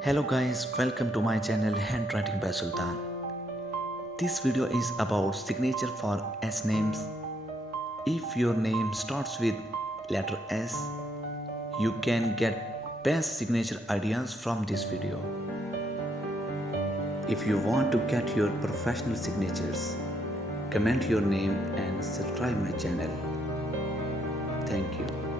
Hello guys, welcome to my channel Handwriting by Sultan. This video is about signature for S names. If your name starts with letter S, you can get best signature ideas from this video. If you want to get your professional signatures, comment your name and subscribe my channel. Thank you.